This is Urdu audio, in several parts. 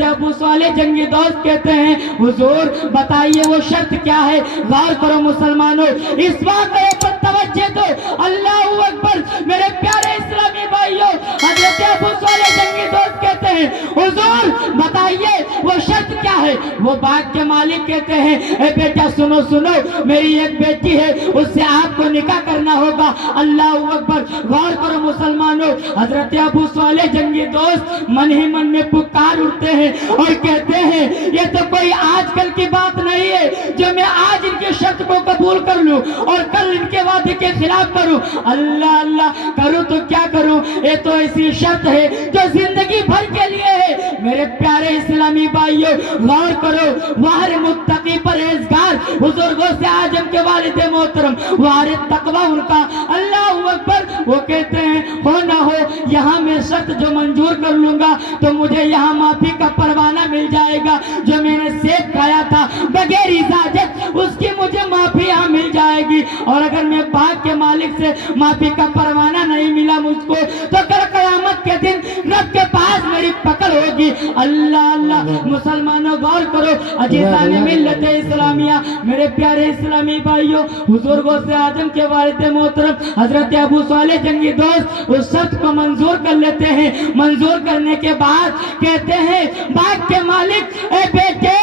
ابو صالح جنگی دوست کہتے ہیں حضور بتائیے وہ شرط کیا ہے؟ غور کرو مسلمانوں، اس واقعے پر توجہ دو۔ اللہ اکبر میرے پیارے اسلامی بھائیوں، حضرت ابو صالح جنگی دوست کہتے ہیں حضور بتائیے وہ شرط کیا ہے؟ وہ باغ کے مالک کہتے ہیں اے بیٹا سنو سنو، میری ایک بیٹی ہے، اس سے آپ کو نکاح کرنا ہوگا۔ اللہ اکبر، غور کرو مسلمانوں، حضرت ابو صالح جنگی دوست من ہی من میں پکار اٹھتے ہیں اور کہتے ہیں یہ تو کوئی آج کل کی بات نہیں ہے جو میں آج ان کی شرط کو قبول کر لوں اور کل ان کے وعدے کے خلاف کروں۔ اللہ اللہ، کروں تو کیا کروں، یہ تو ایسی شرط ہے جو زندگی بھر کے لیے ہے۔ میرے پیارے اسلامی بھائیوں غور کرو، وہر متقی پرہیزگار بزرگوں سے اعظم کے والد محترم وہر تقوی ان کا، اللہ اکبر، وہ کہتے ہیں ہو نہ ہو یہاں میں شرط جو منظور کر لوں گا تو مجھے یہاں معافی کا پروانہ مل جائے گا، جو میں نے سیب کھایا تھا بغیر اجازت اس کی مجھے معافی یہاں مل جائے گی، اور اگر میں باغ کے مالک سے معافی کا پروانہ نہیں ملا مجھ کو تو کل قیامت کے دن رب کے پاس میری پکڑ ہوگی۔ اللہ اللہ، مسلمانوں غور کرو، عزیزان ملت اسلامیہ، میرے پیارے اسلامی بھائیوں، بزرگوں سے اعظم کے والد محترم حضرت ابو صالح جنگی دوست اس شرط کو منظور کر لیتے ہیں۔ منظور کرنے کے بعد کہتے ہیں باغ کے مالک اے بیٹے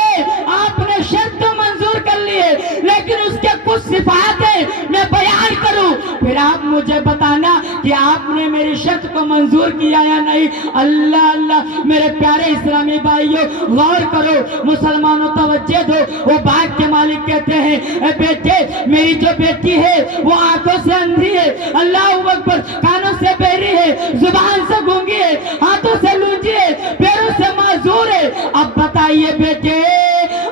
آپ نے شرط تو منظور کر لیے لیکن اس کے کچھ صفات ہیں میں بیان کروں، پھر آپ مجھے بتانا کہ آپ نے میری شرط کو منظور کیا یا نہیں۔ اللہ اللہ، میرے پیارے اسلامی بھائیوں غور کرو، مسلمانوں توجہ دو، وہ باغ کے مالک کہتے ہیں اے بیٹے میری جو بیٹی ہے وہ آنکھوں سے اندھی ہے، اللہ اکبر، کانوں سے بہری ہے، زبان سے گونگی ہے، ہاتھوں سے لونجی ہے، پیروں سے معذور ہے۔ اب بتائیے بیٹے،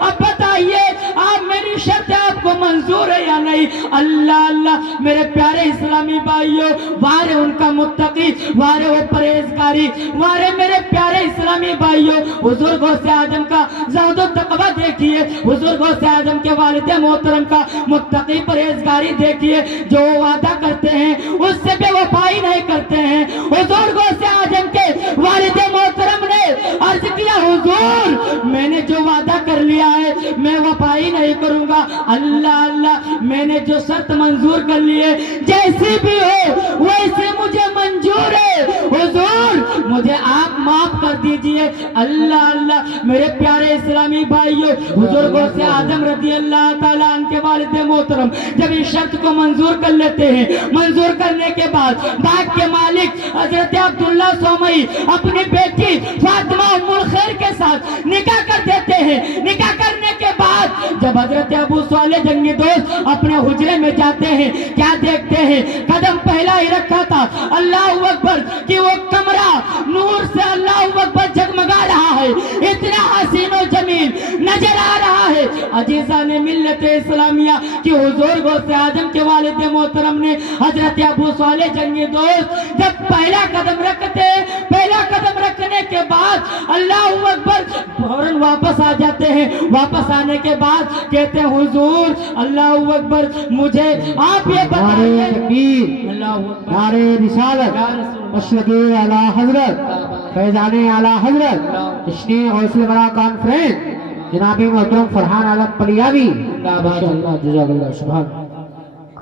اب بتائیے آپ میری شرط آپ کو منظور ہے یا نہیں؟ اللہ اللہ، میرے پیارے اسلامی بھائیوں، وارے ان کا متقی، وارے وہ پرہیزگاری، وارے میرے پیارے اسلامی بھائیوں بزرگوں سے اعظم کا زہد و تقوی دیکھیے، بزرگوں سے اعظم کے والد محترم کا متقی پرہیزگاری دیکھیے، جو وعدہ کرتے ہیں اس سے بے وفائی نہیں کرتے ہیں۔ بزرگوں سے اعظم کے والد محترم نے عرض کیا حضور میں نے جو وعدہ کر لیا ہے میں وفائی نہیں کروں گا۔ اللہ اللہ، میں نے جو شرط منظور کر لی ہے جیسی بھی ہو ویسے مجھے منظور ہے، حضور مجھے آپ معاف کر دیجئے۔ اللہ اللہ، میرے پیارے اسلامی بھائیوں، بزرگوں سے اعظم رضی اللہ تعالیٰ عنہ کے والد محترم جب اس شرط کو منظور کر لیتے ہیں، منظور کرنے کے بعد باغ کے مالک حضرت عبداللہ سومئی اپنی بیٹی فاطمہ ام الخیر کے ساتھ نکاح کر دیتے ہیں۔ نکاح کرنے کے بعد جب حضرت ابو صالح جنگی دوست اپنے حجرے میں جاتے ہیں کیا دیکھتے ہیں؟ قدم پہلا ہی رکھا تھا، اللہ اکبر، کہ وہ کمرہ نور سے اللہ اکبر جگمگا رہا ہے، اتنا حسین و جمیل نظر آ رہا ہے۔ عزیزان ملت اسلامیہ کہ حضور غوث اعظم کے والد محترم نے حضرت ابو صالح جنگی دوست جب پہلا قدم رکھتے، پہلا قدم رکھنے کے بعد اللہ اکبر فوراً واپس آ جاتے ہیں۔ واپس آنے کے بعد کہتے ہیں حضور اللہ اکبر مجھے آپ یہ بتائیے، نعرہ رسالت، مشرقی اعلی حضرت، فیضان اعلی حضرت، اشنی غوث برا کانفرنس جناب محترم فرحان علم پلیابی، جزاک اللہ، سبحان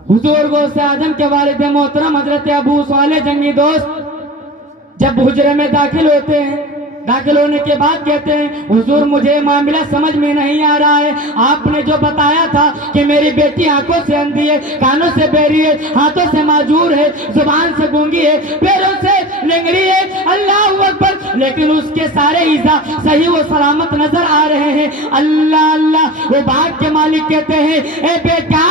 حضور غوث اعظم کے والد محترم حضرت ابو صالح جنگی دوست جب حجرے میں داخل ہوتے ہیں، داخل ہونے کے بعد کہتے ہیں حضور مجھے معاملہ سمجھ میں نہیں آ رہا ہے، آپ نے جو بتایا تھا کہ میری بیٹی آنکھوں سے اندھی ہے، کانوں سے بہری ہے، ہاتھوں سے معذور ہے، زبان سے گونگی ہے، پیروں سے لنگڑی ہے، اللہ اکبر، لیکن اس کے سارے ایزا صحیح و سلامت نظر آ رہے ہیں۔ اللہ اللہ، وہ باغ کے مالک کہتے ہیں اے بیٹا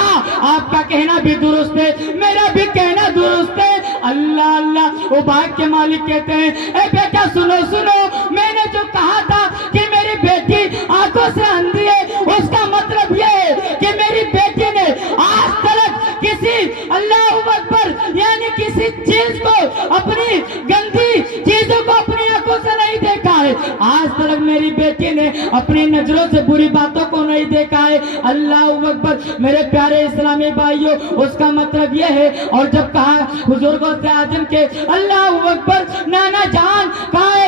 آپ کا کہنا بھی درست ہے، میرا بھی کہنا درست ہے۔ اللہ اللہ، وہ باغ کے مالک کہتے ہیں اے بیٹا سنو سنو، میں نے جو کہا تھا کہ میری بیٹی آنکھوں سے اندھی ہے اس کا مطلب یہ ہے کہ میری بیٹی نے آج تک کسی اللہ اکبر یعنی کسی چیز کو، اپنی گندی چیزوں کو اپنی آنکھوں سے نہیں دیکھا ہے، آج تک میری بیٹی نے اپنی نظروں سے بری باتوں کو نہیں دیکھا ہے۔ اللہ اکبر، میرے پیارے اسلامی بھائیوں، اس کا مطلب یہ ہے۔ اور جب کہا حضور غوث اعظم کے اللہ اکبر نانا جان کہا